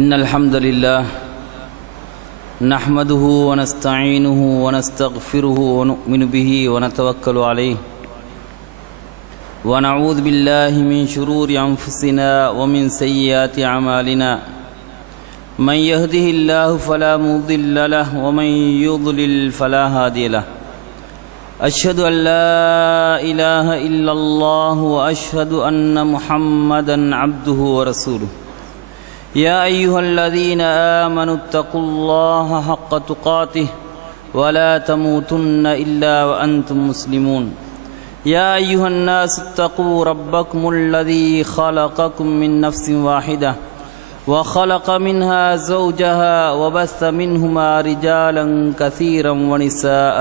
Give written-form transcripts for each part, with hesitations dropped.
إن الحمد لله نحمده ونستعينه ونستغفره ونؤمن به ونتوكل عليه ونعوذ بالله من شرور أنفسنا ومن سيئات أعمالنا من يهده الله فلا مضل له ومن يضلل فلا هادي له أشهد أن لا إله إلا الله وأشهد أن محمدا عبده ورسوله يا أيها الذين آمنوا اتقوا الله حق تقاته ولا تموتن إلا وأنتم مسلمون يا أيها الناس اتقوا ربكم الذي خلقكم من نفس واحدة وخلق منها زوجها وبث منهما رجالا كثيرا ونساء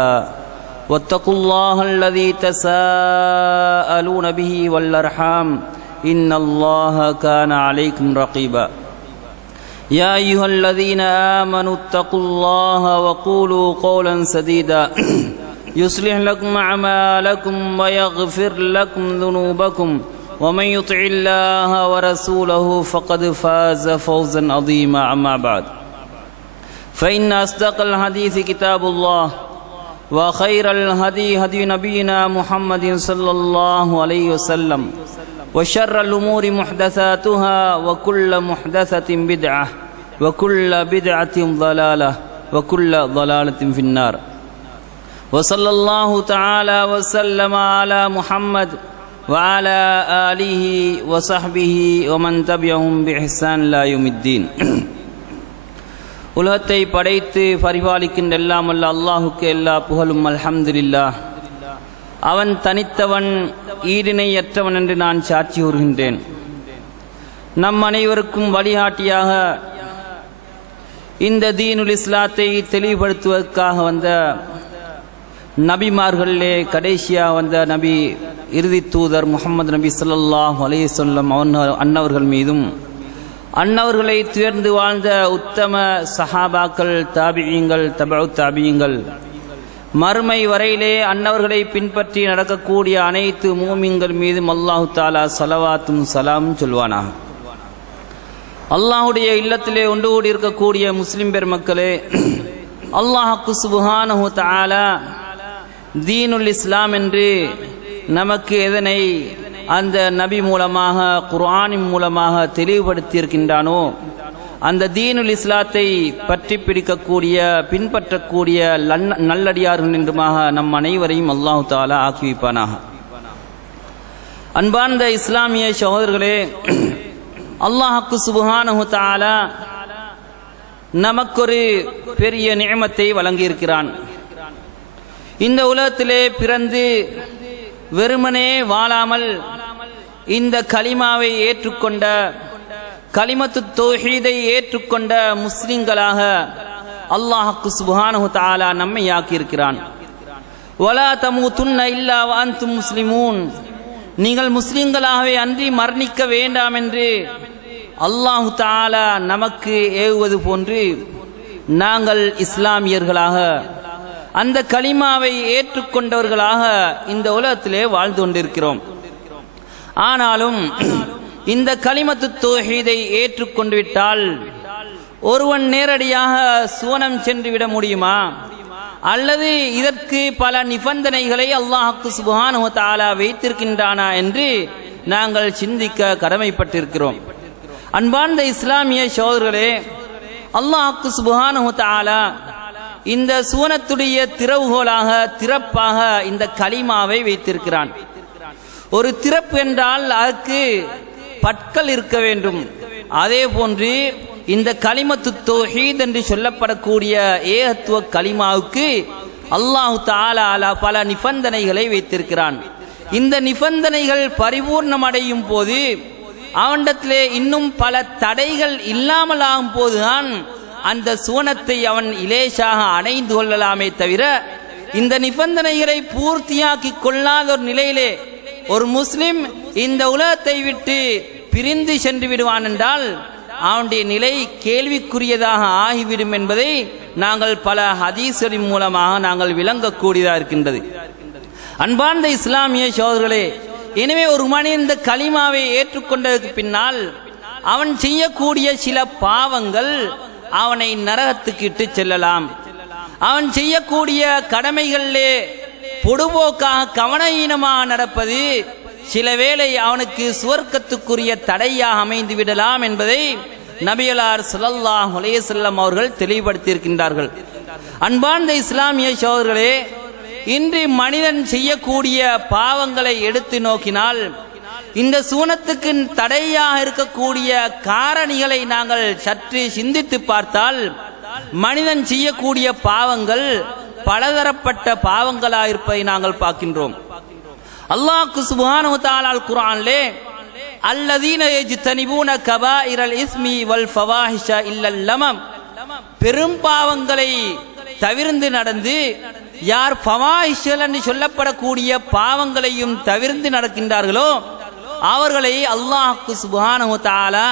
واتقوا الله الذي تساءلون به والأرحام إن الله كان عليكم رقيبا يا أيها الذين آمنوا اتقوا الله وقولوا قولا سديدا يصلح لكم أعمالكم ويغفر لكم ذنوبكم ومن يطع الله ورسوله فقد فاز فوزا عظيما أما بعد فإن أصدق الحديث كتاب الله وخير الهدي هدي نبينا محمد صلى الله عليه وسلم وشر الأمور محدثاتها وكل محدثة بدعة وكل بدعة ضلالة وكل ضلالة في النار وصلى الله تعالى وسلم على محمد وعلى آله وصحبه ومن تبعهم بإحسان لا يوم الدين உலகத்தை படைத்து பரிபாலிக்கின்ற எல்லாம் அல்ல அல்லாஹுக்கு எல்லா புகழும் அல்ஹம்துலில்லாஹ். அவன் தனித்தவன், ஈடிணையற்றவன் என்று நான் சாட்சி கூறுகின்றேன். நம் அனைவருக்கும் வழிகாட்டியாக இந்த தீனுல் இஸ்லாத்தை தெளிவுபடுத்துவதற்காக வந்த நபிமார்களிலே கடைசியாக வந்த நபி இறுதி தூதர் முஹம்மது நபி ஸல்லல்லாஹு அலைஹி வஸல்லம் அன்னவர்கள் மீதும் அன்னவர்களை துயர்ந்து வாழ்ந்த உத்தம சஹாபாக்கள், தாபியீங்கள், தபஉ தாபியீங்கள், மறுமை வரையிலே அன்னவர்களை பின்பற்றி நடக்கக்கூடிய அனைத்து மூமின்கள் மீதும் அல்லாஹு தஆலா ஸலவாத்தும் சலாமும் சொல்வானாக. அல்லாஹுடைய இல்லத்திலே ஒன்று கூடி இருக்கக்கூடிய முஸ்லிம் பெருமக்களே, அல்லாஹ் சுப்ஹானஹு தஆலா தீனுல் இஸ்லாம் என்று நமக்கு எதனை அந்த நபி மூலமாக குர்ஆனின் மூலமாக தெளிவுபடுத்தியிருக்கின்றானோ அந்த தீனுல் இஸ்லாத்தை பற்றி பிடிக்கக்கூடிய பின்பற்றக்கூடிய நல்லடியார்கள் என்றுமாக நம் அனைவரையும் அல்லாஹு தஆலா ஆக்கி வைப்பானாக. அன்பார்ந்த இஸ்லாமிய சகோதரர்களே, அல்லாஹ் சுப்ஹானஹு தஆலா நமக்கொரு பெரிய நிஅமத்தை வழங்கியிருக்கிறான். இந்த உலகத்திலே பிறந்து வெறுமனே வாழாமல் இந்த கலிமாவை ஏற்றுக்கொண்ட, கலிமத்து தௌஹீதை ஏற்றுக்கொண்ட முஸ்லிம்களாக அல்லாஹ் சுப்ஹானஹு தஆலா நம்மை ஆக்கியிருக்கிறான். வலா தமூதுன்ன இல்லா வ அன்தும் முஸ்லிமூன், நீங்கள் முஸ்லிம்களாகவே அன்றி மரணிக்க வேண்டாம் என்று அல்லாஹ் தஆலா நமக்கு ஏவுவது போன்று நாங்கள் இஸ்லாமியர்களாக அந்த கலிமாவை ஏற்றுக்கொண்டவர்களாக இந்த உலகத்திலே வாழ்ந்து கொண்டிருக்கிறோம். ஆனாலும் இந்த கலிமத்து தௌஹீதை ஏற்றுக்கொண்டு விட்டால் ஒருவன் நேரடியாக சுவனம் சென்று விட முடியுமா? அல்லது இதற்கு பல நிபந்தனைகளை அல்லாஹ் சுப்ஹானஹு தஆலா வைத்திருக்கின்றானா என்று நாங்கள் சிந்திக்க கடமைப்பட்டிருக்கிறோம். அன்பார்ந்த இஸ்லாமிய சகோதரர்களே, அல்லாஹ் சுப்ஹானஹு தஆலா இந்த சுவனத்துடைய திறவுகோலாக, திறப்பாக இந்த கலிமாவை வைத்திருக்கிறான். ஒரு திறப்பு என்றால் அதற்கு பற்கள் இருக்க வேண்டும். அதே போன்று இந்த கலிமத்து தௌஹீத் என்று சொல்லப்படக்கூடிய ஏகத்துவ கலிமாவுக்கு அல்லாஹ் தஆலா பல நிபந்தனைகளை வைத்திருக்கிறான். இந்த நிபந்தனைகள் பரிபூர்ணமடையும் போது அவனிடத்திலே இன்னும் பல தடைகள் இல்லாமல் ஆகும் போதுதான் அந்த சுவனத்தை அவன் இலேசாக அடைந்து கொள்ளலாமே தவிர, இந்த நிபந்தனைகளை பூர்த்தியாக்கி கொள்ளாத ஒரு நிலையிலே ஒரு முஸ்லிம் இந்த உலகத்தை விட்டு பிரிந்து சென்று விடுவான் என்றால் அவனுடைய நிலை கேள்விக்குரியதாக ஆகிவிடும் என்பதை நாங்கள் பல ஹதீஸ்களின் மூலமாக நாங்கள் விளங்கக்கூடியதாக இருக்கின்றது. அன்பார்ந்த இஸ்லாமிய சகோதரர்களே, எனவே ஒரு மனிதன் இந்த கலிமாவை ஏற்றுக்கொண்டதற்கு பின்னால் அவன் செய்யக்கூடிய சில பாவங்கள் அவனை நரகத்துக்கு இட்டு செல்லலாம். அவன் செய்யக்கூடிய கடமைகளிலே பொடுபோக்காக கவனஹீனமாக நடப்பது சில வேளை அவனுக்கு சுவர்க்கத்துக்குரிய தடையாக அமைந்து விடலாம் என்பதை நபியலார் ஸல்லல்லாஹு அலைஹி வஸல்லம் அவர்கள் தெளிவுபடுத்தியிருக்கின்றார்கள். அன்பார்ந்த இஸ்லாமிய சகோதரர்களே, இன்று மனிதன் செய்யக்கூடிய பாவங்களை எடுத்து நோக்கினால் இந்த சூனத்துக்கு தடையாக இருக்கக்கூடிய காரணிகளை நாங்கள் சற்று சிந்தித்து பார்த்தால் மனிதன் செய்யக்கூடிய பாவங்கள் பலதரப்பட்ட பாவங்களாக இருப்பதை நாங்கள் பார்க்கின்றோம். அல்லாஹ் சுப்ஹானஹு வ தஆலா குர்ஆனிலே அல்லதீன யஜ்தனிபூன கபாயிரல் இஸ்மி வல் ஃபவாஹிஷ இல்லல் லமம், பெரும் பாவங்களை தவிர்ந்து நடந்து யார் ஃபவாஹிஷ் என்று சொல்லப்படக்கூடிய பாவங்களையும் தவிர்ந்து நடக்கின்றார்களோ அவர்களை அல்லாஹ் சுப்ஹானஹு வ தஆலா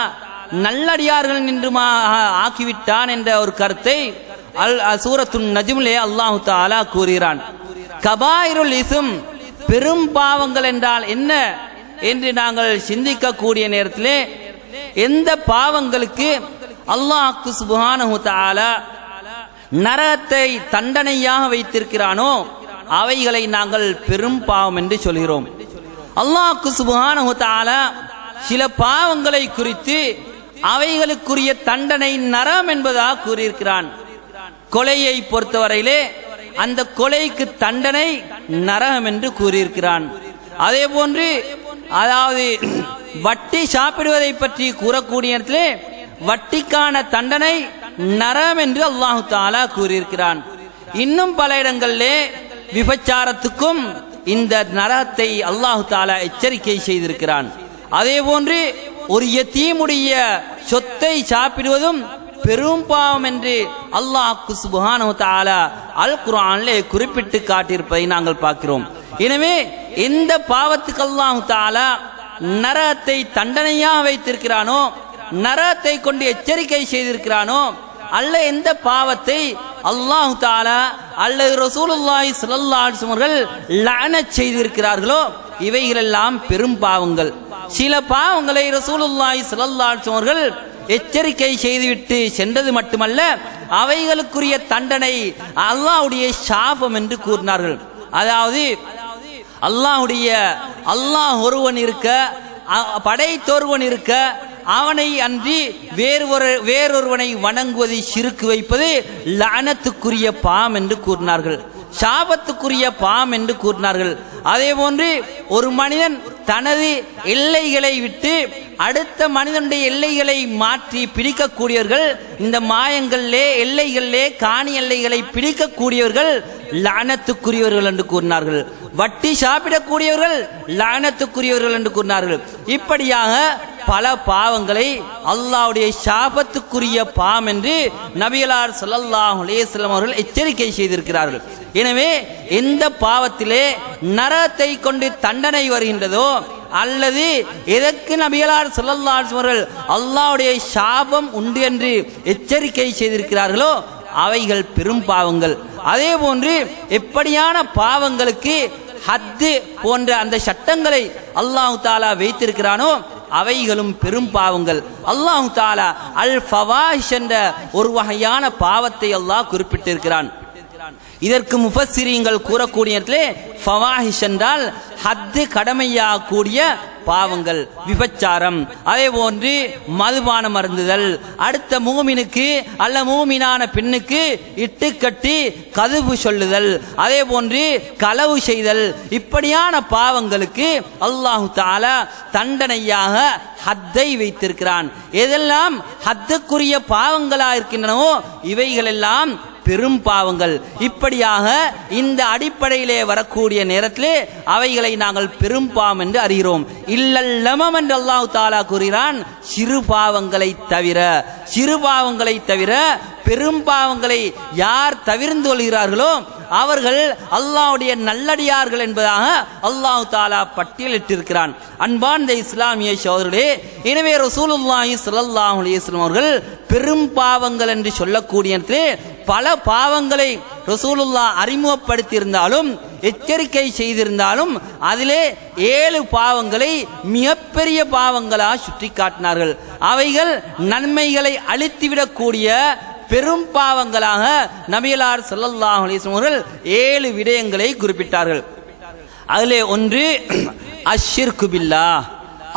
நல்லடியார்கள் என்று ஆக்கிவிட்டான் என்ற ஒரு கருத்தை சூரத்துன் நஜ்மிலே அல்லாஹ் தஆலா கூறுகிறான். கபாயிருல் இஸ்ம், பெரும் பாவங்கள் என்றால் என்ன என்று நாங்கள் சிந்திக்கக்கூடிய நேரத்திலே எந்த பாவங்களுக்கு அல்லாஹ் சுப்ஹானஹு வ தஆலா நரகத்தை தண்டனையாக வைத்திருக்கிறானோ அவைகளை நாங்கள் பெரும் பாவம் என்று சொல்கிறோம். அல்லாஹ் சுப்ஹானஹு வ தஆலா சில பாவங்களை குறித்து அவைகளுக்குரிய தண்டனை நரகம் என்பதாக கூறியிருக்கிறான். கொலையை பொறுத்தவரையிலே அந்த கொலைக்கு தண்டனை நரகம் என்று கூறியிருக்கிறான். அதே போன்று அதாவது வட்டி சாப்பிடுவதை பற்றி கூறக்கூடிய இடத்திலே வட்டிக்கான தண்டனை நரகம் என்று அல்லாஹ் தஆலா கூறியிருக்கிறான். இன்னும் பல இடங்களிலே விபச்சாரத்துக்கும் இந்த நரகத்தை அல்லாஹ் தஆலா எச்சரிக்கை செய்திருக்கிறான். அதே போன்று ஒரு யதீமுடைய சொத்தை சாப்பிடுவதும் பெரும் பாவம் என்று அல்லாஹ் சுப்ஹானஹு வ தஆலா அல் குர்ஆனிலே குறிப்பிட்டு காட்டியிருப்பதை நாங்கள் பார்க்கிறோம். எனவே எந்த பாவத்துக்கு அல்லாஹ் தஆலா நரகத்தை தண்டனையாக வைத்திருக்கிறானோ, நரகத்தை கொண்டு எச்சரிக்கை செய்திருக்கிறானோ, அல்ல எந்த பாவத்தை அல்லாஹ் தஆலா அல்லது ரசூலுல்லாஹி ஸல்லல்லாஹு அலைஹி வஸல்லம் அவர்கள் லஅனத் செய்திருக்கிறார்களோ இவைகளெல்லாம் பெரும் பாவங்கள். சில பாவங்களை ரசூலுல்லாஹி ஸல்லல்லாஹு அலைஹி வஸல்லம் அவர்கள் எச்சரிக்கை செய்துவிட்டு சென்றது மட்டுமல்ல, அவைகளுக்குரிய தண்டனை அல்லாஹ்வுடைய சாபம் என்று கூறினார்கள். அதாவது அல்லாஹ் ஒருவன் இருக்க, படைத்தொருவன் இருக்க, அவனை அன்றி வேறொருவனை வணங்குவதை ஷிர்க் வைப்பது லஅனத்துக்குரிய பாவம் என்று கூறினார்கள், சாபத்துக்குரிய பாவம் என்று கூறினார்கள். அதே போன்று ஒரு மனிதன் தனது எல்லைகளை விட்டு அடுத்த மனிதனுடைய எல்லைகளை மாற்றி பிடிக்கக்கூடியவர்கள், இந்த மாயங்களிலே எல்லைகளிலே காணி எல்லைகளை பிடிக்கக்கூடியவர்கள் லஅனத்துக்குரியவர்கள் என்று கூறினார்கள். வட்டி சாப்பிடக்கூடியவர்கள் லஅனத்துக்குரியவர்கள் என்று கூறினார்கள். இப்படியாக பல பாவங்களை அல்லாஹ்வுடைய சாபத்துக்குரிய பாவம் என்று நபிகளார் ஸல்லல்லாஹு அலைஹி வஸல்லம் அவர்கள் எச்சரிக்கை செய்திருக்கிறார்கள். எனவே எந்த பாவத்திலே நரகத்தை கொண்டு தண்டனை வருகின்றதோ அல்லது எதற்கு நபிகளார் ஸல்லல்லாஹு அலைஹி வஸல்லம் அவர்கள் அல்லாஹ்வுடைய சாபம் உண்டு என்று எச்சரிக்கை செய்திருக்கிறார்களோ அவைகள் பெரும் பாவங்கள். அதே போன்று எப்படியான பாவங்களுக்கு ஹத்து போன்ற அந்த சட்டங்களை அல்லாஹ் தஆலா வைத்திருக்கிறானோ அவைகளும் பெரும் பாவங்கள். அல்லாஹ் தஆலா அல் ஃபவாஹிஷ் என்ற ஒரு வகையான பாவத்தை அல்லாஹ் குறிப்பிட்டிருக்கிறான். இதற்கு முஃபஸ்ஸிரீன்கள் கூறக்கூடிய ஃபவாஹிஷ் என்றால் ஹத்து கடமையாக கூடிய பாவங்கள், விபச்சாரம், அதே போன்று மதுபானம் அருந்துதல், அடுத்த மூமினுக்கு அல்ல மூமினான பெண்ணுக்கு இட்டுக்கட்டி கதுவு சொல்லுதல், அதே போன்று களவு செய்தல், இப்படியான பாவங்களுக்கு அல்லாஹ் தஆலா தண்டனையாக ஹத்தை வைத்திருக்கிறான். எதெல்லாம் ஹத்துக்குரிய பாவங்களா இருக்கின்றனவோ இவைகளெல்லாம் பெரும் பாவங்கள். இப்படியாக இந்த அடிப்படையிலே வரக்கூடிய நேரத்திலே அவைகளை நாங்கள் பெரும் பாவம் என்று அறிகிறோம். இல்லல் லமம் என்று அல்லாஹ் தஆலா கூறுகிறான், சிறு பாவங்களை தவிர. சிறு பாவங்களை தவிர பெரும் பாவங்களை யார் தவிர்ந்து கொள்கிறார்களோ அவர்கள் அல்லாஹ்வுடைய நல்லடியார்கள் என்பதாக அல்லாஹ் தஆலா பட்டியலிட்டிருக்கிறான். அன்பார்ந்த இஸ்லாமிய சகோதரர்களே, எனவே ரசூலுல்லாஹி ஸல்லல்லாஹு அலைஹி வஸல்லம் அவர்கள் பெரும் பாவங்கள் என்று சொல்லக்கூடிய பல பாவங்களை ரசூலுல்லாஹ் அறிமுகப்படுத்தி இருந்தாலும் எச்சரிக்கை செய்திருந்தாலும் அதிலே 7 பாவங்களை மிகப்பெரிய பாவங்களாக சுட்டி காட்டினார்கள். அவைகள் நன்மைகளை அழித்துவிடக்கூடிய பெரும் பாவங்களாக நபிகளார் ஸல்லல்லாஹு அலைஹி வஸல்லம் அவர்கள் 7 விடயங்களை குறிப்பிட்டார்கள். அதிலே ஒன்று அஷ்ஷிர்கு பில்லாஹ்,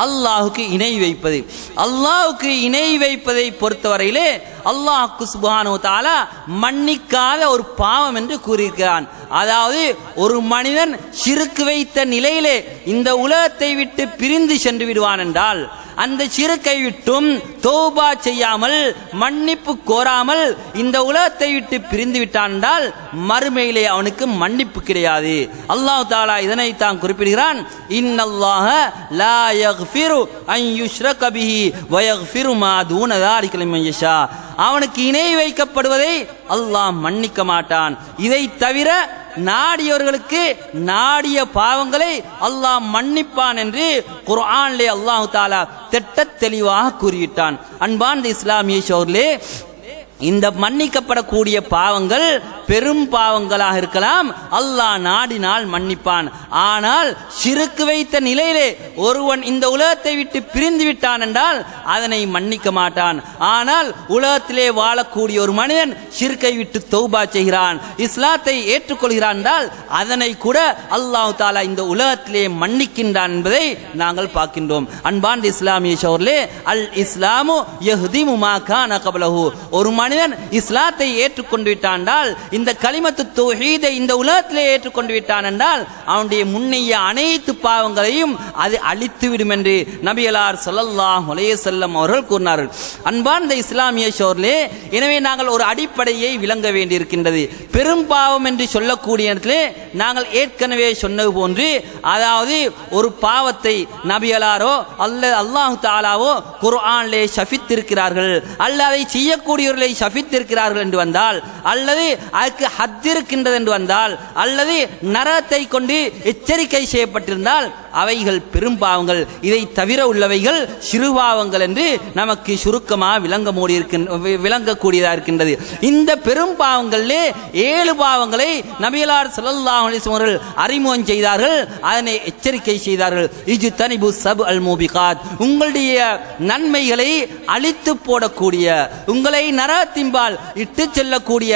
அல்லாஹுக்கு இணை வைப்பது. அல்லாஹுக்கு இணை வைப்பதை பொறுத்தவரையிலே அல்லாஹ் சுப்ஹானஹு வ தஆலா மன்னிக்காத ஒரு பாவம் என்று கூறியிருக்கிறான். அதாவது ஒரு மனிதன் ஷிர்க் வைத்த நிலையிலே இந்த உலகத்தை விட்டு பிரிந்து சென்று விடுவான் என்றால், அந்த ஷிர்க்கை விட்டும் தௌபா செய்யாமல் மன்னிப்பு கோராமல் இந்த உலகத்தை விட்டு பிரிந்து விட்டான் என்றால் மறுமையிலே அவனுக்கு மன்னிப்பு கிடையாது. அல்லாஹ் தஆலா இதனை தான் குறிப்பிடுகிறான், இன்னல்லாஹ லா யக்ஃபிரு அன் யுஷ்ரக பிஹி வ யக்ஃபிரு மா தூன ذلك லிமன் யஷா. அவனுக்கு இணை வைக்கப்படுவதை அல்லாஹ் மன்னிக்க மாட்டான். இதை தவிர நாடியவர்களுக்கு நாடிய பாவங்களை அல்லாஹ் மன்னிப்பான் என்று குர்ஆனிலே அல்லாஹ் தஆலா திட்டத் தெளிவாக கூறிவிட்டான். அன்பார்ந்த இஸ்லாமிய சகோதரர்களே, இந்த மன்னிக்கப்படக்கூடிய பாவங்கள் பெரும் பாவங்களாக இருக்கலாம், அல்லாஹ் நாடினால் மன்னிப்பான். ஆனால் ஷிர்க் வைத்த நிலையிலே ஒருவன் இந்த உலகத்தை விட்டு பிரிந்து விட்டான் என்றால் அதனை மன்னிக்க மாட்டான். ஆனால் உலகத்திலே வாழக்கூடிய ஒரு மனிதன் ஷிர்க்கை விட்டு தௌபா செய்கிறான், இஸ்லாத்தை ஏற்றுக்கொள்கிறான் என்றால் அதனை கூட அல்லாஹ் தஆலா இந்த உலகத்திலே மன்னிக்கின்றான் என்பதை நாங்கள் பார்க்கின்றோம். அன்பார்ந்த இஸ்லாமிய சகோதரர்களே, அல் இஸ்லாமு யஹ்திமு மா கான கப்லஹு. ஒரு மனிதன் இஸ்லாத்தை ஏற்றுக்கொண்டு விட்டான் என்றால், இந்த கலிமத்து தௌஹீதை இந்த உலகத்திலே ஏற்றுக்கொண்டு விட்டான் என்றால் அவனுடைய முன்னைய அனைத்து பாவங்களையும் அது அழித்துவிடும் என்று நபிகளார் ஸல்லல்லாஹு அலைஹி வஸல்லம் அவர்கள் கூறினார்கள். அன்பார்ந்த இஸ்லாமிய சகோதரர்களே, எனவே நாங்கள் ஒரு அடிப்படையை விளங்க வேண்டியிருக்கின்றது. பெரும் பாவம் என்று சொல்லக்கூடிய இடத்திலே நாங்கள் ஏற்கனவே சொன்னது போன்று, அதாவது ஒரு பாவத்தை நபிகளாரோ அல்லது அல்லாஹ் தஆலாவோ குர்ஆனிலே ஷஃபித்திருக்கிறார்கள், அல்லது அதை செய்யக்கூடியவர்களை ஷஃபித்திருக்கிறார்கள் என்று வந்தால், அல்லது அதுக்கு ஹத் இருக்கின்றது என்று வந்தால், அல்லது நரகத்தை கொண்டு எச்சரிக்கை செய்யப்பட்டிருந்தால் அவைகள் பெரும் பாவங்கள். இதை தவிர உள்ளவைகள் சிறு பாவங்கள் என்று நமக்கு சுருக்கமாக விளங்கக்கூடியதாக இருக்கின்றது. இந்த பெரும் பாவங்களிலே 7 பாவங்களை நபிகளார் ஸல்லல்லாஹு அலைஹி வஸல்லம் அவர்கள் அறிமுகம் செய்தார்கள், அதனை எச்சரிக்கை செய்தார்கள். இஜ்தனிபு சப் அல் மூபிகாத், உங்களுடைய நன்மைகளை அழித்து போடக்கூடிய, உங்களை நரகத்தின்பால் இட்டு செல்லக்கூடிய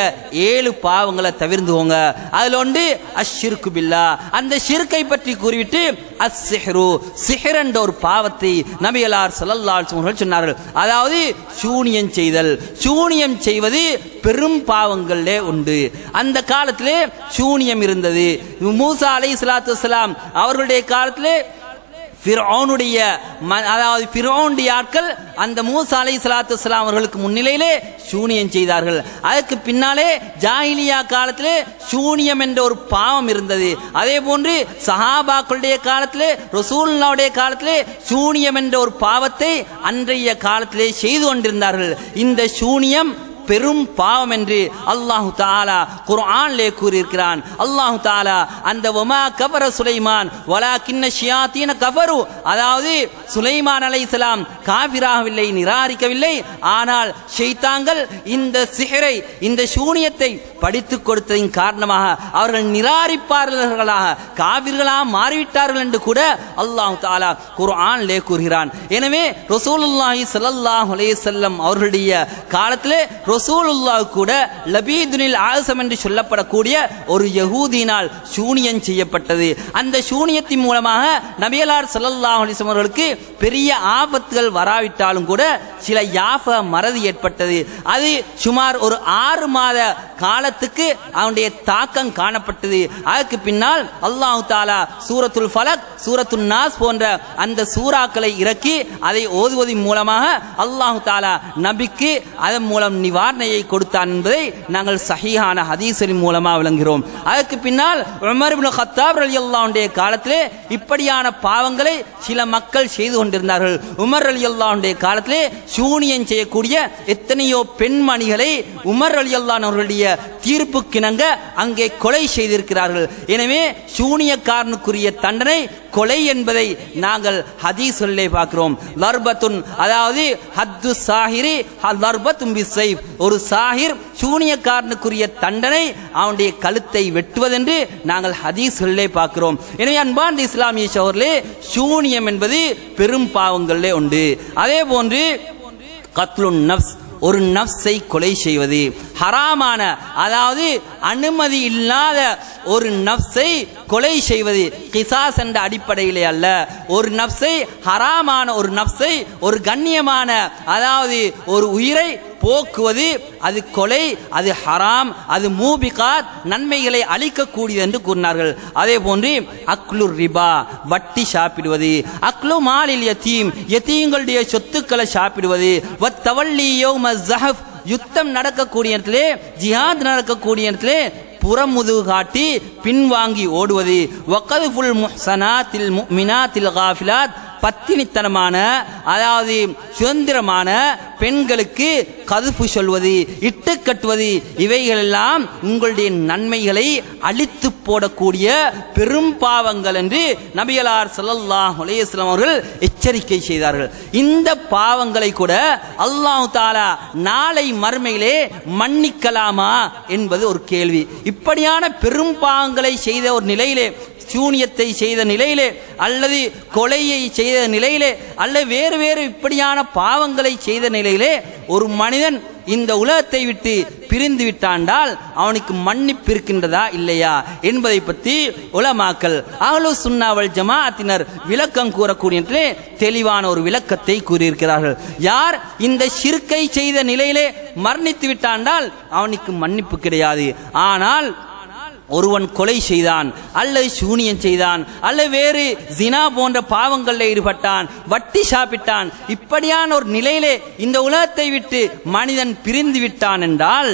7 பாவங்களை தவிர்த்துவோங்க. அதில் ஒன்று அஷ்ஷிர்கு பில்லாஹ். அந்த ஷிர்க்கை பற்றி கூறிவிட்டு அஸ்ஸிஹ்ரு, சிஹ்ர் என்ற ஒரு பாவத்தை நபிகளார் ஸல்லல்லாஹு அலைஹி வஸல்லம் சொன்னார்கள். அதாவது சூனியம் செய்தல். சூனியம் செய்வது பெரும் பாவங்களே உண்டு. அந்த காலத்திலே சூனியம் இருந்தது. மூசா அலைஹிஸ்ஸலாத்து வஸ்ஸலாம் அவர்களுடைய காலத்திலே ஃபிர்அவுனுடைய, அதாவது ஃபிர்அவுனுடைய ஆட்கள் அந்த மூசா அலைஹிஸ்ஸலாத்து வஸ்ஸலாம் அவர்களுக்கு முன்னிலையிலே சூனியம் செய்தார்கள். அதற்கு பின்னாலே ஜாஹிலியா காலத்திலே சூனியம் என்ற ஒரு பாவம் இருந்தது. அதே போன்று சஹாபாக்களுடைய காலத்திலே, ரசூலுல்லாஹ்வுடைய காலத்திலே சூனியம் என்ற ஒரு பாவத்தை அன்றைய காலத்திலே செய்து கொண்டிருந்தார்கள். இந்த சூனியம் பெரும் பாவம் என்று அல்லாஹ் தஆலா குர்ஆனிலே கூறியிருக்கிறான். அல்லாஹ் தஆலா அந்த வமா கஃபர சுலைமான் வலாக்கின்ன ஷியாத்தீன கஃபரு, அதாவது சுலைமான் அலைஹிஸ்ஸலாம் காஃபிராகவில்லை, நிராகரிக்கவில்லை. ஆனால் ஷைத்தான்கள் இந்த சிஹ்ரை, இந்த சூனியத்தை படித்துக் கொடுத்ததின் காரணமாக அவர்கள் நிராகரிப்பாளர்களாக காஃபிர்களாக மாறிவிட்டார்கள் என்று கூட அல்லாஹ் தஆலா குர்ஆனிலே கூறுகிறான். எனவே ரசூலுல்லாஹி ஸல்லல்லாஹு அலைஹி வஸல்லம் அவர்களுடைய காலத்திலே ரசூலுல்லாஹ் கூட லபீதுனில் ஆஸம் என்று சொல்லப்படக்கூடிய ஒரு யஹூதியினால் சூனியம் செய்யப்பட்டது. அந்த சூனியத்தின் மூலமாக நபிகளார் ஸல்லல்லாஹு அலைஹி வஸல்லம் அவர்களுக்கு பெரிய ஆபத்துகள் வராவிட்டாலும் கூட சில யாஃப மறதி ஏற்பட்டது. அது சுமார் ஒரு 6 மாத காலத்துக்கு அவனுடைய தாக்கம் காணப்பட்டது. அதற்கு பின்னால் அல்லாஹ் தஆலா சூரத்துல் ஃபலக், சூரத்துன் நாஸ் போன்ற அந்த சூறாக்களை இறக்கி அதை ஓதுவதன் மூலமாக அல்லாஹ் தஆலா நபிக்கு அதன் மூலம் நிவாரணையை கொடுத்தான் என்பதை நாங்கள் சஹீஹான ஹதீஸின் மூலமாக விளங்குகிறோம். அதற்கு பின்னால் உமர் இப்னு கத்தாப் ரலியல்லாஹு அன்ஹுடைய காலத்திலே இப்படியான பாவங்களை சில மக்கள் செய்து கொண்டிருந்தார்கள். உமர் ரலியல்லாஹு அன்ஹுடைய காலத்திலே சூனியம் செய்யக்கூடிய எத்தனையோ பெண்மணிகளை உமர் ரலியல்லாஹு அன்ஹு அவர்களுடைய தீர்ப்புக்கிணங்க அங்கே கொலை செய்திருக்கிறார்கள். எனவே சூனியக்காரனுக்குரிய தண்டனை கொலை என்பதை நாங்கள் ஹதீஸிலே பார்க்கிறோம். லர்பத்துன் அதாவது ஹத்து சாஹிரி லர்பத்தும் பிஸ்ஸைஃப், ஒரு சாஹிர் சூனியக்காரனுக்குரிய தண்டனை அவனுடைய கழுத்தை வெட்டுவதென்று நாங்கள் ஹதீஸிலே பார்க்கிறோம். எனவே அன்பார்ந்த இஸ்லாமிய சகோதரர்களே, சூனியம் என்பது பெரும் பாவங்களிலே உண்டு. அதே போன்று கத்லுன் நஃப்ஸ், ஒரு நஃப்ஸை கொலை செய்வது, ஹராமான அதாவது அனுமதி இல்லாத ஒரு நஃப்ஸை கொலை செய்வது கிசாஸ் என்ற அடிப்படையிலே அல்ல. ஒரு நஃப்ஸை ஹராமான ஒரு நஃப்ஸை, ஒரு கண்ணியமான அதாவது ஒரு உயிரை போக்குவது அது கொலை, அது ஹராம், அது மூபிகாத், நன்மைகளை அளிக்கக்கூடியது என்று கூறினார்கள். அதே போன்று அக்லு ரிபா, வட்டி சாப்பிடுவது, அக்லு மாலில் யத்தீம், யத்தீம்களுடைய சொத்துக்களை சாப்பிடுவது, வத்தவல்லி யௌம ஸஹஃப், யுத்தம் நடக்கக்கூடிய இடத்திலே, ஜிஹாத் நடக்கக்கூடிய இடத்திலே புறமுதுகு காட்டி பின்வாங்கி ஓடுவது, வகதுஃபுல் முஹ்ஸனாத்தில் முஃமினாத்தில் காஃபிலாத், பத்தினித்தனமான அதாவது சுதந்திரமான பெண்களுக்கு கதுப்பு சொல்வது, இட்டு கட்டுவது, இவைகளெல்லாம் உங்களுடைய நன்மைகளை அழித்து போடக்கூடிய பெரும் பாவங்கள் என்று நபிகளார் ஸல்லல்லாஹு அலைஹி வஸல்லம் அவர்கள் எச்சரிக்கை செய்தார்கள். இந்த பாவங்களை கூட அல்லாஹ் தஆலா நாளை மறுமையிலே மன்னிக்கலாமா என்பது ஒரு கேள்வி. இப்படியான பெரும் பாவங்களை செய்த ஒரு நிலையிலே, சூனியத்தை செய்த நிலையிலே, அல்லது கொலையை செய்த நிலையிலே, அல்லது வேறு வேறு இப்படியான பாவங்களை செய்த நிலையிலே ஒரு மனிதன் இந்த உலகத்தை விட்டு பிரிந்து விட்டாண்டால் அவனுக்கு மன்னிப்பு இருக்கின்றதா இல்லையா என்பதை பற்றி உலமாக்கள் அஹ்லு சுன்னா வல் ஜமாஅத்தினர் விளக்கம் கூறக்கூடிய தெளிவான ஒரு விளக்கத்தை கூறியிருக்கிறார்கள். யார் இந்த ஷிர்கை செய்த நிலையிலே மரணித்து விட்டாண்டால் அவனுக்கு மன்னிப்பு கிடையாது. ஆனால் ஒருவன் கொலை செய்தான், அல்லது சூனியம் செய்தான், அல்லது வேறு ஜினா போன்ற பாவங்களில் ஈடுபட்டான், வட்டி சாப்பிட்டான், இப்படியான ஒரு நிலையிலே இந்த உலகத்தை விட்டு மனிதன் பிரிந்து விட்டான் என்றால்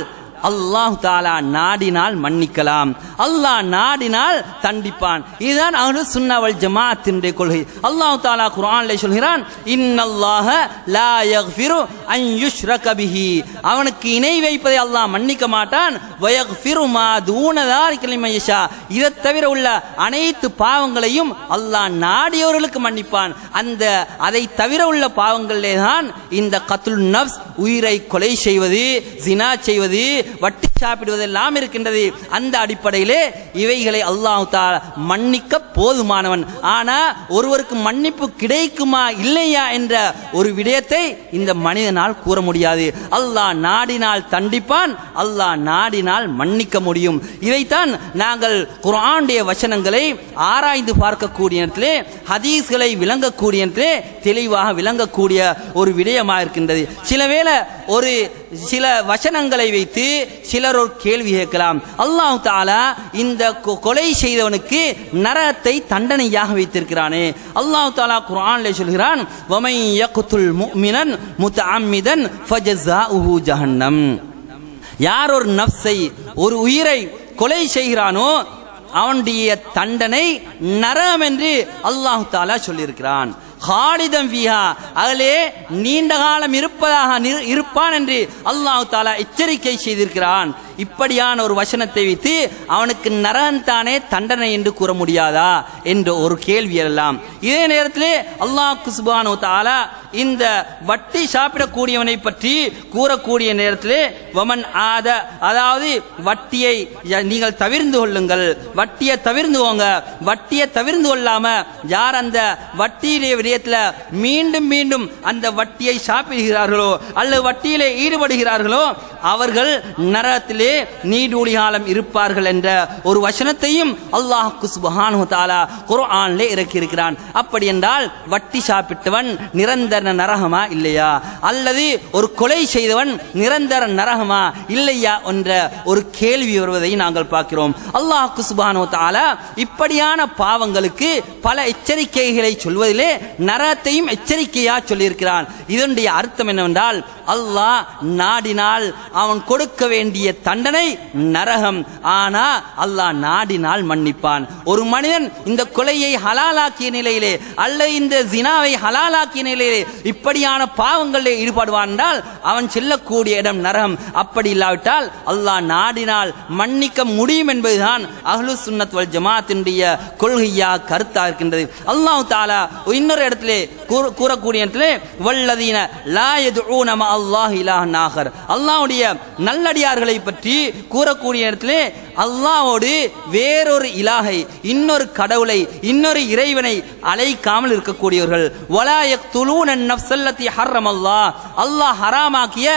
அல்லாஹ் தஆலா நாடினால் மன்னிக்கலாம், அல்லாஹ் நாடினால் தண்டிப்பான். இதுதான் அஹ்லு சுன்னா வல் ஜமாஅத்தினுடைய கொள்கை. அல்லாஹ் தஆலா குர்ஆனிலே சொல்கிறான், இன்னல்லாஹ லா யக்ஃபிரு அன் யுஷ்ரக பிஹி, அவனுக்கு இணை வைப்பதை அல்லாஹ் மன்னிக்க மாட்டான். வயக்ஃபிரு மா தூன ஸாலிக லிமன் யஷா, இதை தவிர உள்ள அனைத்து பாவங்களையும் அல்லாஹ் நாடியவர்களுக்கு மன்னிப்பான். அந்த அதை தவிர உள்ள பாவங்களிலே தான் இந்த கத்லுன் நஃப்ஸ், உயிரை கொலை செய்வது, ஜினா செய்வது, வட்டி சாப்பிடுவதெல்லாம் இருக்கின்றது. அந்த அடிப்படையிலே இவைகளை அல்லாஹ் தஆலா மன்னிக்க போதுமானவன். ஆனா ஒருவருக்கு மன்னிப்பு கிடைக்குமா இல்லையா என்ற ஒரு விடயத்தை இந்த மனிதனால் கூற முடியாது. அல்லாஹ் நாடினால் தண்டிப்பான், அல்லாஹ் நாடினால் மன்னிக்க முடியும். இதைத்தான் நாங்கள் குர்ஆனுடைய வசனங்களை ஆராய்ந்து பார்க்கக்கூடிய இடத்திலே, ஹதீஸ்களை விளங்கக்கூடிய இடத்திலே தெளிவாக விளங்கக்கூடிய ஒரு விடயமாக இருக்கின்றது. சிலவேளை ஒரு சில வசனங்களை வைத்து சிலர் ஒரு கேள்வி கேட்கலாம். அல்லாஹ் தஆலா இந்த கொலை செய்தவனுக்கு நரகத்தை தண்டனையாக வைத்திருக்கிறானே. அல்லாஹ் தஆலா குர்ஆனிலே சொல்கிறான், வமன் யக்துல் முஃமினன் முத்தஅம்மிதன் ஃபஜஸாஉஹு ஜஹன்னம், யார் ஒரு நஃப்ஸை, ஒரு உயிரை கொலை செய்கிறானோ அவனுடைய தண்டனை நரகம் என்று அல்லாஹ் தஆலா சொல்லியிருக்கிறான். காலிதம் ஃபீஹா, அதிலே நீண்ட காலம் இருப்பான் என்று அல்லாஹ் தஆலா எச்சரிக்கை செய்திருக்கிறான். இப்படியான ஒரு வசனத்தை வைத்து அவனுக்கு நரகம் தானே தண்டனை என்று கூற முடியாதா என்ற ஒரு கேள்வி எல்லாம். இதே நேரத்திலே அல்லாஹ் சுப்ஹானஹு வ தஆலா இந்த வட்டி சாப்பிடக்கூடியவனை பற்றி கூறக்கூடிய நேரத்திலே வமன் ஆத, அதாவது வட்டியை நீங்கள் தவிர்ந்து கொள்ளுங்கள், வட்டியை தவிர்ந்துவோங்க, வட்டியை தவிர்ந்து கொள்ளாம யார் அந்த வட்டியிலே விடயத்தில் மீண்டும் மீண்டும் அந்த வட்டியை சாப்பிடுகிறார்களோ அல்லது வட்டியிலே ஈடுபடுகிறார்களோ அவர்கள் நரகத்திலே நீடூழி காலம் இருப்பார்கள் என்ற ஒரு வசனத்தையும் அல்லாஹ் சுப்ஹானஹு வ தஆலா குர்ஆனிலே இறக்கி இருக்கிறான். அப்படி என்றால் வட்டி சாப்பிட்டவன் நிரந்தர நரகமா இல்லையா, அல்லது ஒரு கொலை செய்தவன் நிரந்தர நரகமா இல்லையா என்ற ஒரு கேள்வி வருவதை நாங்கள் பார்க்கிறோம். அல்லாஹ் சுப்ஹானஹு வ தஆலா இப்படியான பாவங்களுக்கு பல எச்சரிக்கைகளை சொல்வதிலே நரகத்தையும் எச்சரிக்கையா சொல்லியிருக்கிறான். இதனுடைய அர்த்தம் என்னவென்றால் அல்லாஹ் நாடினால் அவன் கொடுக்க வேண்டிய தண்டனை நரகம். ஆனா அல்லாஹ் நாடினால் மன்னிப்பான். ஒரு மனிதன் இந்த கொலையை ஹலாலாக்கிய நிலையிலே அல்லது இந்த ஜினாவை ஹலாலாக்கிய நிலையிலே இப்படியான பாவங்களில் ஈடுபடுவான் என்றால் அவன் செல்லக்கூடிய இடம் நரகம். அப்படி இல்லாவிட்டால் அல்லாஹ் நாடினால் மன்னிக்க முடியும் என்பதுதான் அஹ்லுஸ் சுன்னத் வல் ஜமாஅத்தினுடைய கொள்கையா கருத்தா இருக்கின்றது. அல்லாஹ் தஆலா இன்னொரு இடத்திலே கூறக்கூடிய இடத்திலே வல்லதீன லா யதுஊன மா அல்லாஹ் இலாஹன் ஆகர், அல்லாஹ்வுடைய நல்லடியார்களை பற்றி கூறக்கூடிய இடத்திலே அல்லாஹ்வோடு வேறொரு இலாஹை, இன்னொரு கடவுளை, இன்னொரு இறைவனை அழைக்காமல் இருக்கக்கூடியவர்கள். வலா யக்துலூன நஃப்ஸல்லதி ஹர்ரமல்லாஹ், அல்லாஹ் ஹராமாக்கிய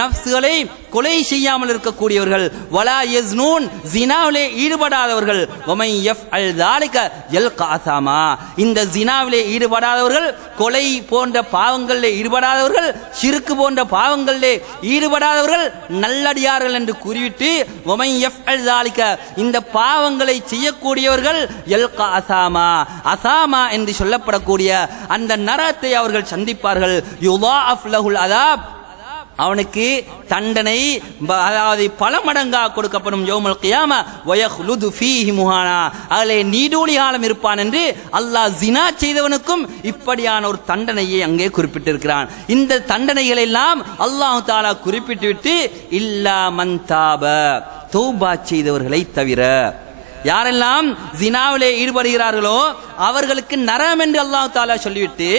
நஃப்ஸ்களை கொலை செய்யாமல் இருக்கக்கூடியவர்கள். வலா யஸ்னூன், ஜினாவிலே ஈடுபடாதவர்கள். வமை யஃப்அல் ذلك யல்கா அஸாமா, இந்த ஜினாவிலே ஈடுபடாதவர்கள், கொலை போன்ற பாவங்களிலே ஈடுபடாதவர்கள், ஷிர்க் போன்ற பாவங்களிலே ஈடுபடாதவர்கள் நல்லடியார்கள் என்று கூறிவிட்டு வமை யஃப்அல் ذلك, இந்த பாவங்களை செய்யக்கூடியவர்கள் யல்கா அஸாமா, அஸாமா என்று சொல்லப்படக்கூடிய அந்த நரகத்தை அவர்கள் சந்திப்பார்கள். யுதாஅஃப் லஹுல் அஸாப், அவனுக்கு தண்டனை அதாவது பல மடங்காக கொடுக்கப்படும். யௌமல் கியாமா வயஹ்லுது ஃபீஹி முஹானா, அதிலே நீடூழி காலம் இருப்பான் என்று அல்லாஹ் ஜினா செய்தவனுக்கும் இப்படியான ஒரு தண்டனையை அங்கே குறிப்பிட்டிருக்கிறான். இந்த தண்டனைகள் எல்லாம் அல்லாஹ் தஆலா குறிப்பிட்டுவிட்டு இல்லா மன் தாப, தௌபா செய்தவர்களை தவிர, யாரெல்லாம் ஜினாவிலே ஈடுபடுகிறார்களோ அவர்களுக்கு நரகம் என்று அல்லாஹ் தஆலா சொல்லிவிட்டு,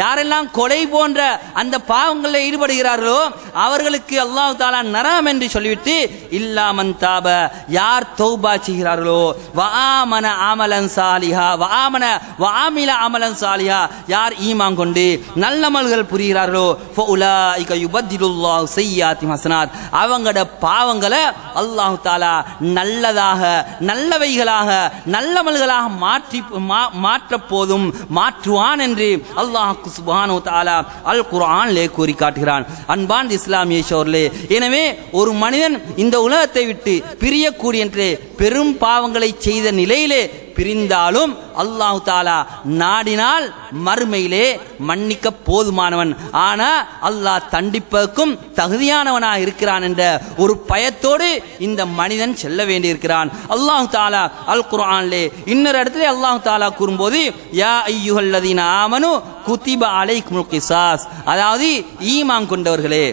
யாரெல்லாம் கொலை போன்ற அந்த பாவங்களில் ஈடுபடுகிறார்களோ அவர்களுக்கு அல்லாஹ் தஆலா நரகம் என்று சொல்லிவிட்டு இல்லா மன் தாப, யார் தௌபா செய்கிறார்களோ, வஆமன அமலன் சாலிஹா, வஆமன வஆமில அமலன் சாலிஹா, யார் ஈமான் கொண்டு நல்லமல்கள் புரிகிறார்களோ, ஃபஉலாயிக யுபத்திலுல்லாஹு ஸய்யாத்திஹிம் ஹஸனாத், அவங்களோட பாவங்களை அல்லாஹ் தஆலா நல்லதாக நல்லவை நல்லமல்களாக மாற்ற போதும் மாற்றுவான் என்று அல்லாஹ் சுப்ஹானஹு வ தஆலா அல் குர்ஆனிலே கூறி காட்டுகிறான். அன்பார்ந்த இஸ்லாமிய சகோதரர்களே, எனவே ஒரு மனிதன் இந்த உலகத்தை விட்டு பிரியக்கூடிய பெரும் பாவங்களை செய்த நிலையிலே பிரிந்தாலும் அல்லாஹ் தஆலா நாடினால் மறுமையிலே மன்னிக்க போதுமானவன். ஆனா அல்லாஹ் தண்டிப்பதற்கும் தகுதியானவனாக இருக்கிறான் என்ற ஒரு பயத்தோடு இந்த மனிதன் செல்ல வேண்டியிருக்கிறான். அல்லாஹ் தஆலா அல் குர்ஆனிலே இன்னொரு இடத்திலே அல்லாஹ் தஆலா கூறும்போது யா அய்யுஹல்லதீன ஆமனு குதிப அலைக்குமுல் கிஸாஸ், அதாவது ஈமான் கொண்டவர்களே,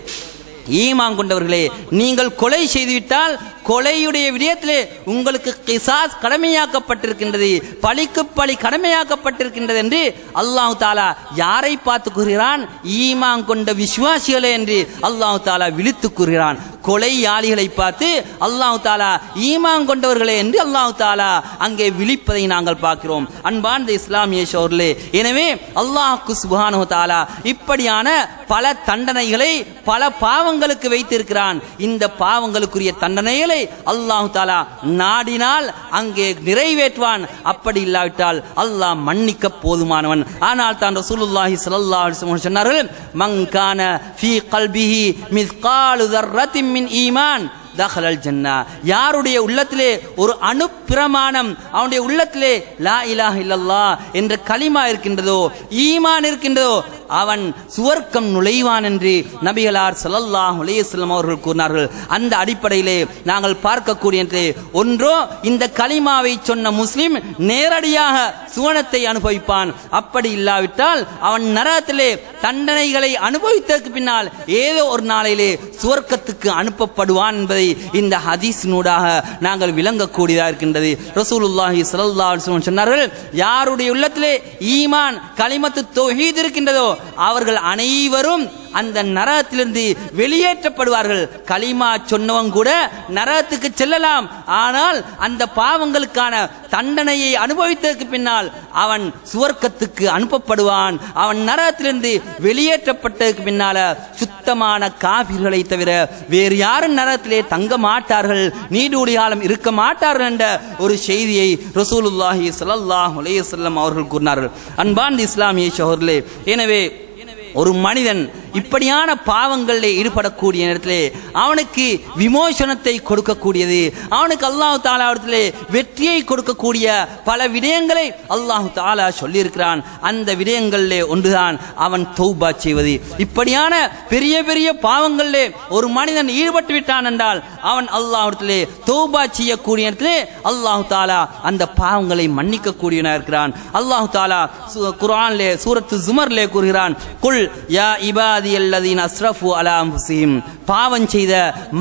ஈமான் கொண்டவர்களே, நீங்கள் கொலை செய்துவிட்டால் கொலையுடைய விடயத்திலே உங்களுக்கு கிசாஸ் கடமையாக்கப்பட்டிருக்கின்றது, பழிக்கு பழி கடமையாக்கப்பட்டிருக்கின்றது என்று அல்லாஹ் தஆலா யாரை பார்த்து கூறுகிறான்? ஈமான் கொண்ட விசுவாசிகளே என்று அல்லாஹ் தஆலா விழித்து கூறுகிறான். கொலையாளிகளை பார்த்து அல்லாஹ் தஆலா ஈமான் கொண்டவர்களே என்று அல்லாஹ் தஆலா அங்கே விழிப்பதை நாங்கள் பார்க்கிறோம். அன்பார்ந்த இஸ்லாமிய சகோதரர்களே, எனவே அல்லாஹ் சுப்ஹானஹு வ தஆலா இப்படியான பல தண்டனைகளை பல பாவங்களுக்கு வைத்திருக்கிறான். இந்த பாவங்களுக்குரிய தண்டனைகளை அல்லாஹ் தஆலா நாடினால் அங்கே நிறைவேற்றுவான். அப்படி இல்லாவிட்டால் அல்லாஹ் மன்னிக்க போதுமானவன். ஆனால் தான் ரசூலுல்லாஹி ஸல்லல்லாஹு அலைஹி வஸல்லம் சொன்னார்கள், மன் கான ஃபீ கல்பிஹி மிஸ்காலு தர்ரத்தின் மின் ஈமான் தஹலல் ஜன்னா, யாருடைய உள்ளத்திலே ஒரு அணுப்பிரமாணம், அவனுடைய உள்ளத்திலே லா இலாஹ இல்லல்லாஹ் என்ற கலிமா இருக்கின்றதோ, ஈமான் இருக்கின்றதோ, அவன் சுவர்க்கம் நுழைவான் என்று நபிகளார் ஸல்லல்லாஹு அலைஹி வஸல்லம் அவர்கள் கூறினார்கள். அந்த அடிப்படையிலே நாங்கள் பார்க்கக்கூடிய ஒன்றோ இந்த கலிமாவை சொன்ன முஸ்லிம் நேரடியாக சுவனத்தை அனுபவிப்பான். அப்படி இல்லாவிட்டால் அவன் நரகத்திலே தண்டனைகளை அனுபவித்ததற்கு பின்னால் ஏதோ ஒரு நாளிலே சுவர்க்கத்துக்கு அனுப்பப்படுவான் என்பதை இந்த ஹதீஸினூடாக நாங்கள் விளங்கக்கூடியதாக இருக்கின்றது. ரசூலுல்லாஹி ஸல்லல்லாஹு அலைஹி வஸல்லம் சொன்னார்கள், யாருடைய உள்ளத்திலே ஈமான் கலிமத்து தௌஹீத் இருக்கின்றதோ அவர்கள் அனைவரும் அந்த நரகத்திலிருந்து வெளியேற்றப்படுவார்கள். கலிமா சொன்னவன் கூட நரகத்துக்கு செல்லலாம், ஆனால் அந்த பாவங்களுக்கான தண்டனையை அனுபவித்ததற்கு பின்னால் அவன் சுவர்க்கத்துக்கு அனுப்பப்படுவான். அவன் நரகத்திலிருந்து வெளியேற்றப்பட்டதற்கு பின்னால சுத்தமான காபிர்களை தவிர வேறு யாரும் நரகத்திலே தங்க மாட்டார்கள், நீடூழி காலம் இருக்க மாட்டார்கள் என்ற ஒரு செய்தியை ரசூலுல்லாஹி ஸல்லல்லாஹு அலைஹி வஸல்லம் அவர்கள் கூறினார்கள். அன்பார்ந்த இஸ்லாமிய சகோதரர்களே, எனவே ஒரு மனிதன் இப்படியான பாவங்களில் ஈடுபடக்கூடிய நேரத்திலே அவனுக்கு விமோசனத்தை கொடுக்கக்கூடியது, அவனுக்கு அல்லாஹ் தஆலா இடத்திலே வெற்றியை கொடுக்கக்கூடிய பல விடயங்களை அல்லாஹ் தஆலா சொல்லியிருக்கிறான். அந்த விடயங்களிலே ஒன்றுதான் அவன் தௌபா செய்வது. இப்படியான பெரிய பெரிய பாவங்களிலே ஒரு மனிதன் ஈடுபட்டு விட்டான் என்றால் அவன் அல்லாஹ் இடத்திலே தௌபா செய்யக்கூடிய நேரத்திலே அல்லாஹ் தஆலா அந்த பாவங்களை மன்னிக்க கூடியவனாக இருக்கிறான். அல்லாஹ் தஆலா குர்ஆனிலே சூரத்து ஜுமர்லே கூறுகிறான், குல் யா இபாதியல்லதீன அஸ்ரஃபு அலா அன்ஃபுஸிஹிம், பாவம் செய்த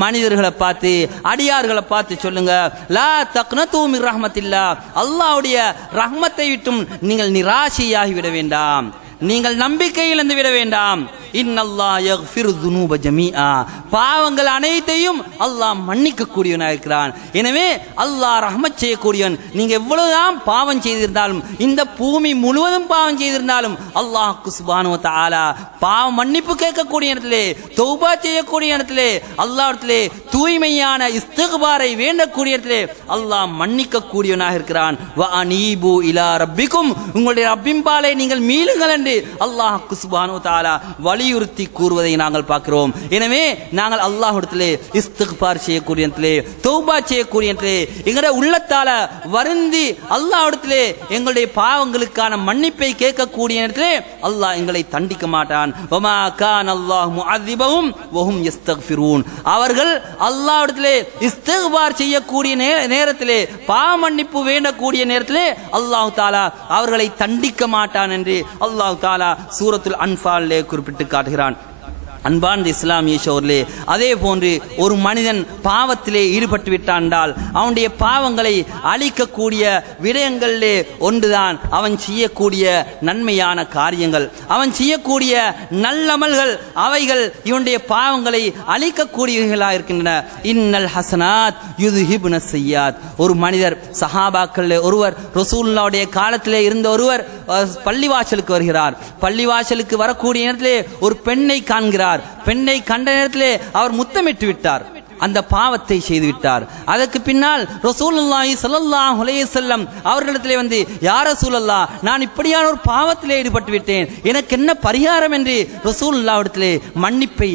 மனிதர்களை பார்த்து அடியார்களை பார்த்து சொல்லுங்க, லா தக்னது மிர் ரஹ்மத்தில்லாஹ், அல்லாஹ்வுடைய ரஹ்மத்தை விட்டும் நீங்கள் நிராசையாகி விட வேண்டாம், நீங்கள் நம்பிக்கை இழந்து விட வேண்டாம். இன்னல்லாஹ் யக்ஃபிரு ذுனூப ஜமீஆ, பாவங்கள் அனைத்தையும் அல்லாஹ் மன்னிக்க கூடியவனாக இருக்கிறான். எனவே அல்லாஹ் ரஹ்மத் செய்யக்கூடியவன். நீங்க எவ்வளவுதான் பாவம் செய்திருந்தாலும், இந்த பூமி முழுவதும் பாவம் செய்திருந்தாலும் அல்லாஹ் சுப்ஹானஹு வ தஆலா பாவ மன்னிப்பு கேட்கக்கூடிய இடத்திலே, தௌபா செய்யக்கூடிய இடத்திலே, அல்லாஹ்விடத்திலே தூய்மையான இஸ்திக்பாரை வேண்டக்கூடிய இடத்திலே அல்லாஹ் மன்னிக்க கூடியவனாக இருக்கிறான். வ அனீபு இலா ரப்பிக்கும், உங்களுடைய ரப்பின்பாலே நீங்கள் மீளுங்கள் என்று அல்லாஹ் சுப்ஹானஹு வ தஆலா வலியுறுத்தி கூறுவதை நாங்கள் பார்க்கிறோம். எனவே நாங்கள் அல்லாஹ்விடத்திலே இஸ்திக்பார் செய்யக்கூடிய இடத்திலே, தௌபா செய்யக்கூடிய இடத்திலே, எங்களுடைய உள்ளத்தால வருந்தி அல்லாஹ்விடத்திலே எங்களுடைய பாவங்களுக்கான மன்னிப்பை கேட்கக்கூடிய இடத்திலே அல்லாஹ் எங்களை தண்டிக்க மாட்டான். வமா கான அல்லாஹ் முஅذிபஹும் வஹும் யஸ்தக்ஃபிரூன், அவர்கள் அல்லாஹ்விடத்திலே இஸ்திக்பார் செய்யக்கூடிய நேரத்திலே, பாவ மன்னிப்பு வேண்டக்கூடிய நேரத்திலே அல்லாஹ் தஆலா அவர்களை தண்டிக்க மாட்டான் என்று அல்லாஹ் தஆலா சூரத்துல் அன்ஃபாலிலே குறிப்பிட்டு காட்டுகிறான். அன்பார்ந்த இஸ்லாமிய சகோதரர்களே, அதே போன்று ஒரு மனிதன் பாவத்திலே ஈடுபட்டு விட்டான் என்றால் அவனுடைய பாவங்களை அழிக்கக்கூடிய விடயங்களிலே ஒன்றுதான் அவன் செய்யக்கூடிய நன்மையான காரியங்கள், அவன் செய்யக்கூடிய நல்லமல்கள். அவைகள் இவனுடைய பாவங்களை அழிக்கக்கூடியவைகளாக இருக்கின்றன. இன்னல் ஹசனாத் யுத்ஹிபுன ஸய்யாத், ஒரு மனிதர் சஹாபாக்கள் ஒருவர், ரசூலுல்லாஹ்வுடைய காலத்திலே இருந்த ஒருவர் பள்ளிவாசலுக்கு வருகிறார். பள்ளிவாசலுக்கு வரக்கூடிய நேரத்திலே ஒரு பெண்ணை காண்கிறார். பெண்ணை கண்ட நேரத்திலே அவர் முத்தமிட்டு விட்டார், அந்த பாவத்தை செய்து விட்டார். அதற்கு பின்னால் ரசூலுல்லாஹி ஸல்லல்லாஹு அலைஹி வஸல்லம் அவர்களிடத்திலே வந்து, யா ரசூலல்லாஹ், நான் இப்படியான ஒரு பாவத்திலே ஈடுபட்டு விட்டேன், எனக்கு என்ன பரிகாரம் என்று ரசூலுல்லாஹ்விடத்திலே மன்னிப்பை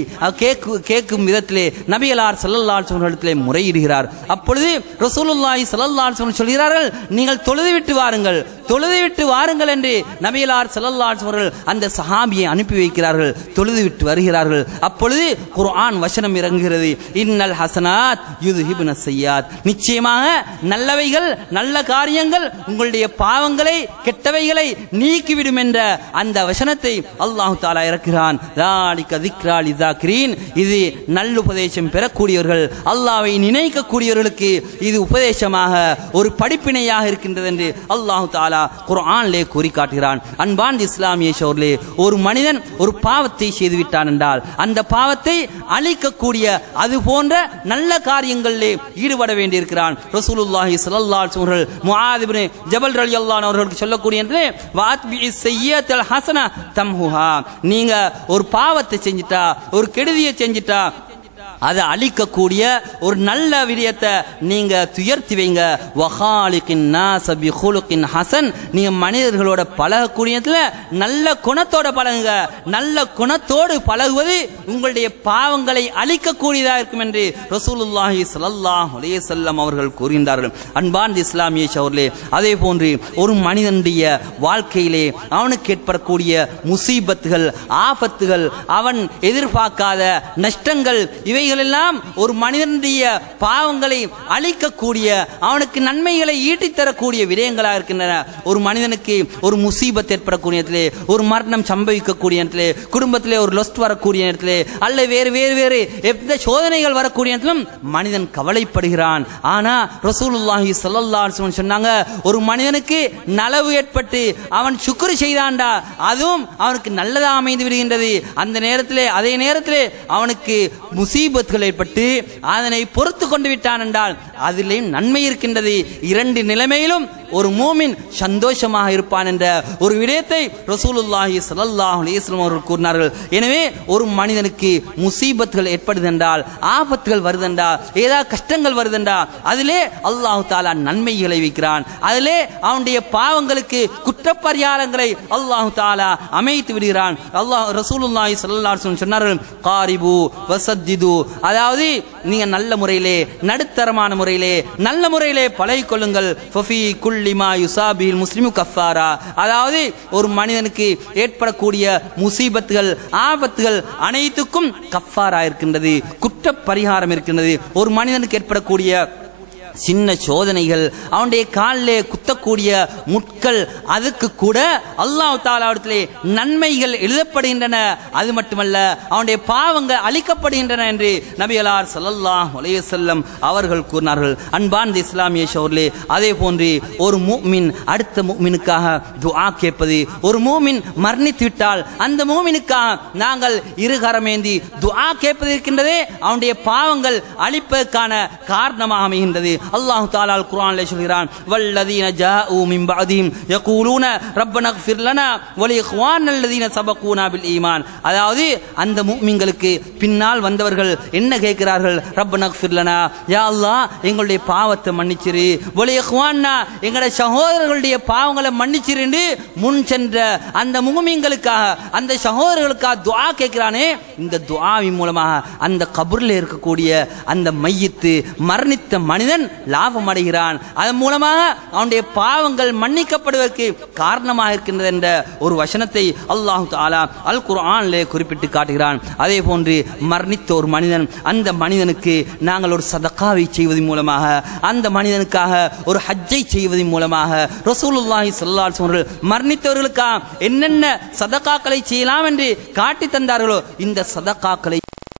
கேட்கும் விதத்திலே நபிகளார் ஸல்லல்லாஹு அலைஹி வஸல்லம் இடத்திலே முறையிடுகிறார். அப்பொழுது ரசூலுல்லாஹி ஸல்லல்லாஹு அலைஹி வஸல்லம் சொல்கிறார்கள், நீங்கள் தொழுதுவிட்டு வாருங்கள், தொழுதுவிட்டு வாருங்கள் என்று நபிகளார் ஸல்லல்லாஹு அலைஹி வஸல்லம் அந்த சஹாபியை அனுப்பி வைக்கிறார்கள். தொழுதுவிட்டு வருகிறார்கள். அப்பொழுது குர்ஆன் வசனம் இறங்குகிறது, இன்னல் ஹசனாத் யுத்ஹிபுன ஸய்யாத், நிச்சயமாக நல்லவைகள், நல்ல காரியங்கள் உங்களுடைய பாவங்களை, கெட்டவைகளை நீக்கிவிடும் என்ற அந்த வசனத்தை அல்லாஹ் தஆலா இறக்குகிறான். ذَلِكَ ذِكْرَى لِلذَّاكِرِينَ, இது நல்லுபதேசம் பெறக்கூடியவர்கள், அல்லாஹ்வை நினைக்கக்கூடியவர்களுக்கு இது உபதேசமாக ஒரு படிப்பினையாக இருக்கின்றது என்று அல்லாஹ் தஆலா குர்ஆனிலே கூறி காட்டுகிறான். அன்பார்ந்த இஸ்லாமிய சகோதரர்களே, ஒரு மனிதன் ஒரு பாவத்தை செய்துவிட்டான் என்றால் அந்த பாவத்தை அழிக்கக்கூடிய அது போன்ற நல்ல காரியங்களிலே ஈடுபட வேண்டியிருக்கிறான். ரசூலுல்லாஹி ஸல்லல்லாஹு அலைஹி வஸல்லம் முஆத் இப்னு ஜபல் ரலியல்லாஹு அன்ஹு அவர்களுக்கு சொல்லக்கூடிய வாத்பிஇஸ் ஸய்யிஅத்தல் ஹஸன தம்ஹுஹா, நீங்க ஒரு பாவத்தை செஞ்சிட்டா, ஒரு கெடுதியை செஞ்சிட்டா, அதை அழிக்கக்கூடிய ஒரு நல்ல விடயத்தை நீங்க துயர்த்தி வைங்க. வஹாலிகின் நாஸ பிகுலுகின் ஹஸன், நீங்க மனிதர்களோட பழகக்கூடியதுல நல்ல குணத்தோட பழகுங்க. நல்ல குணத்தோடு பழகுவது உங்களுடைய பாவங்களை அழிக்கக்கூடியதாக இருக்கும் என்று ரசூலுல்லாஹி ஸல்லல்லாஹு அலைஹி வஸல்லம் அவர்கள் கூறுகின்றார்கள். அன்பார்ந்த இஸ்லாமிய சகோதரர்களே, அதே போன்று ஒரு மனிதனுடைய வாழ்க்கையிலே அவனுக்கு ஏற்படக்கூடிய முசீபத்துகள், ஆபத்துகள், அவன் எதிர்பார்க்காத நஷ்டங்கள், இவைகள் எல்லாம் ஒரு மனிதனுடைய பாவங்களை அழிக்கக்கூடிய, அவனுக்கு நன்மைகளை ஈட்டித்தரக்கூடிய விடயங்களாக இருக்கின்றன. ஒரு மனிதனுக்கு ஒரு முசீபத் ஏற்படக்கூடிய இடத்திலே, ஒரு மரணம் சம்பவிக்கக்கூடிய இடத்திலே, குடும்பத்திலே ஒரு லொஸ்ட் வரக்கூடிய இடத்திலே, அல்ல வேறு வேறு வேறு எந்த சோதனைகள் வரக்கூடிய இடத்திலும் மனிதன் கவலைப்படுகிறான். ஆனா ரசூலுல்லாஹி ஸல்லல்லாஹு அலைஹி வஸல்லம் சொன்னாங்க, ஒரு மனிதனுக்கு நலவு ஏற்பட்டு அவன் சுக்ர் செய்தான்டா, அதுவும் அவனுக்கு நல்லதாக அமைந்து விடுகின்றது. அந்த நேரத்திலே, அதே நேரத்திலே அவனுக்கு முசீபத் ஏற்பட்டு அதனை பொறுத்து கொண்டு விட்டான் என்றால் அதிலே நன்மை இருக்கின்றது. இரண்டு நிலைமையிலும் ஒரு மூமின் சந்தோஷமாக இருப்பான் என்ற ஒரு விடயத்தை ரசூலுல்லாஹி ஸல்லல்லாஹு அலைஹி வஸல்லம் அவர்கள் கூறினார்கள். எனவே ஒரு மனிதனுக்கு முசீபத்துகள் ஏற்படுதென்றால், ஆபத்துகள் வருதென்றால், ஏதாவது கஷ்டங்கள் வருதென்றால் அதிலே அல்லாஹ் தஆலா நன்மைகளை வைக்கிறான். அதிலே அவனுடைய பாவங்களுக்கு குற்றப்பரிகாரங்களை அல்லாஹ் தஆலா அமைத்து விடுகிறான். அல்லாஹ் ரசூலுல்லாஹி ஸல்லல்லாஹு அலைஹி வஸல்லம் சொன்னார்கள், காரிபு வஸத்திது, அதாவது நீங்க நல்ல முறையிலே, நடுத்தரமான முறையிலே, நல்ல முறையிலே பழகிக் கொள்ளுங்கள். ஃபஃபி குல்லி மா யுஸாபில் முஸ்லிமு கஃபாரா, அதாவது ஒரு மனிதனுக்கு ஏற்படக்கூடிய முசீபத்துகள், ஆபத்துகள் அனைத்துக்கும் கஃபாரா இருக்கின்றது, குற்ற பரிகாரம் இருக்கின்றது. ஒரு மனிதனுக்கு ஏற்படக்கூடிய சின்ன சோதனைகள், அவனுடைய காலிலே குத்தக்கூடிய முட்கள், அதுக்கு கூட அல்லாஹ் தஆலாவிடத்திலே நன்மைகள் எழுதப்படுகின்றன. அது மட்டுமல்ல, அவனுடைய பாவங்கள் அழிக்கப்படுகின்றன என்று நபிகளார் ஸல்லல்லாஹு அலைஹி வஸல்லம் அவர்கள் கூறினார்கள். அன்பார்ந்த இஸ்லாமிய சகோதரர்களே, அதே போன்று ஒரு முஃமின் அடுத்த முஃமினுக்காக துஆ கேட்பது, ஒரு முஃமின் மரணித்து விட்டால் அந்த முஃமினுக்காக நாங்கள் இருகரமேந்தி துஆ கேட்பது இருக்கின்றதே, அவனுடைய பாவங்கள் அழிப்பதற்கான காரணமாக அமைகின்றது. அல்லாஹ் தஆலா குர்ஆனிலே சொல்கிறான், வல்லதீன ஜாஊ மின் பஅதிஹிம் யகூலூன ரப்பனா இக்ஃபிர் லனா வ லிஇக்வானில் லதீன சபகூனா பில் ஈமான், அதாவது அந்த முஃமின்களுக்கு பின்னால் வந்தவர்கள் என்ன கேட்கிறார்கள்? ரப்பனா இக்ஃபிர் லனா, யா அல்லாஹ் எங்களுடைய பாவத்தை மன்னிச்சிரு, வ லிஇக்வானா எங்களுடைய சகோதரர்களுடைய பாவங்களை மன்னிச்சிரு என்று முன் சென்ற அந்த முஃமின்களுக்காக, அந்த சகோதரர்களுக்காக துஆ கேட்கிறானே, இந்த துஆவின் மூலமாக அந்த கபரில் இருக்கக்கூடிய அந்த மையத்து மரணித்த மனிதன் லாபம் அடைகிறான். அதன் மூலமாக அவனுடைய பாவங்கள் மன்னிக்கப்படுவதற்கு காரணமாக இருக்கின்றது என்ற ஒரு வசனத்தை அல்லாஹ் தஆலா அல் குர்ஆனிலே குறிப்பிட்டு காட்டுகிறான். அதே போன்று மரணித்த ஒரு மனிதன், அந்த மனிதனுக்கு நாங்கள் ஒரு சதகாவை செய்வதன் மூலமாக, அந்த மனிதனுக்காக ஒரு ஹஜ்ஜை செய்வதன் மூலமாக ரசூலுல்லாஹி ஸல்லல்லாஹு அலைஹி வஸல்லம் மரணித்தவர்களுக்காக என்னென்ன சதகாக்களை செய்யலாம் என்று காட்டி தந்தார்களோ, இந்த சதகாக்களை